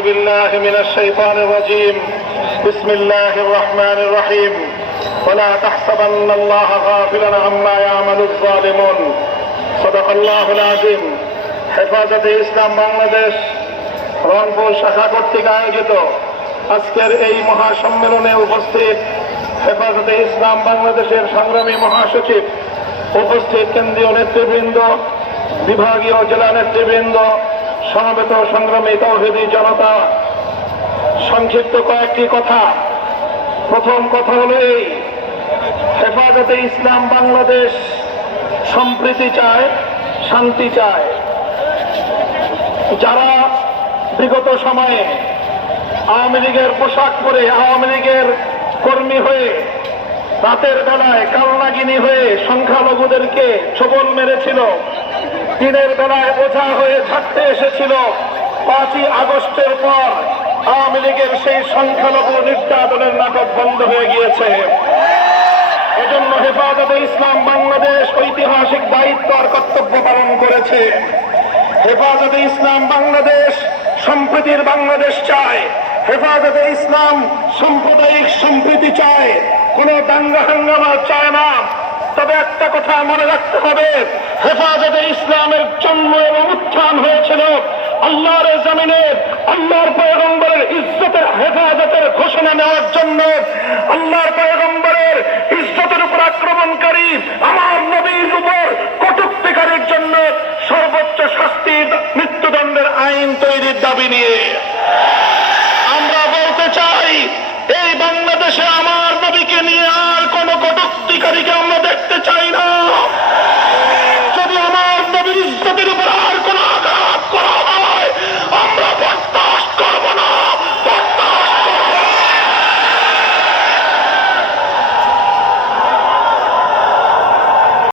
أعوذ بالله من الشيطان الرجيم بسم الله الرحمن الرحيم ولا تحسبن الله غافلا عما يعمل الظالمون صدق الله العظيم হেফাজতে ইসলাম বাংলাদেশ রংপুর শাখা কর্তৃক আয়োজিত আজকের এই মহাসম্মেলনে উপস্থিত হেফাজতে ইসলাম বাংলাদেশের সংগ্রামী মহাসচিব, উপস্থিত কেন্দ্রীয় নেতৃবৃন্দ, বিভাগীয় জেলা নেতৃবৃন্দ, সমবেত সংগ্রামী তৌহিদি জনতা, সংক্ষিপ্ত কয়েকটি কথা। প্রথম কথা হলো এই, হেফাজতে ইসলাম বাংলাদেশ সম্প্রীতি চায়, শান্তি চায়। যারা বিগত সময়ে আওয়ামী লীগের পোশাক পরে আওয়ামী লীগের কর্মী হয়ে রাতের বেলায় কালনাগিনী হয়ে সংখ্যালঘুদেরকে ছোবল মেরেছিল, দিনের বেলায় ওঝা হয়ে ঝাড়তে এসেছিল, 5ই আগস্টের পর আওয়ামী লীগের সেই সংখ্যালঘু নির্যাতনের নাটক বন্ধ হয়ে গিয়েছে। এজন্য হেফাজতে ইসলাম বাংলাদেশ ঐতিহাসিক দায়িত্ব আর কর্তব্য পালন করেছে। হেফাজতে ইসলাম বাংলাদেশ সম্প্রীতির বাংলাদেশ চায়। হেফাজতে ইসলাম সাম্প্রদায়িক সম্প্রীতি চায়, কোন দাঙ্গা হাঙ্গামা চায় না। তবে একটা কথা মনে রাখতে হবে, হেফাজতে ইসলামের জন্ম এবং উত্থান হয়েছিল আল্লাহর জমিনে আল্লাহর পয়গম্বরের ইজ্জতের হেফাজতের ঘোষণা নেওয়ার জন্য। আল্লাহর পয়গম্বরের ইজ্জতের উপর আক্রমণকারী আমার নবীর উপর কটূক্তিকারীর জন্য সর্বোচ্চ শাস্তির মৃত্যুদণ্ডের আইন তৈরির দাবি নিয়ে আমরা বলতে চাই, এই বাংলাদেশে আমার নবীকে নিয়ে আর কোন কটূক্তিকারীকে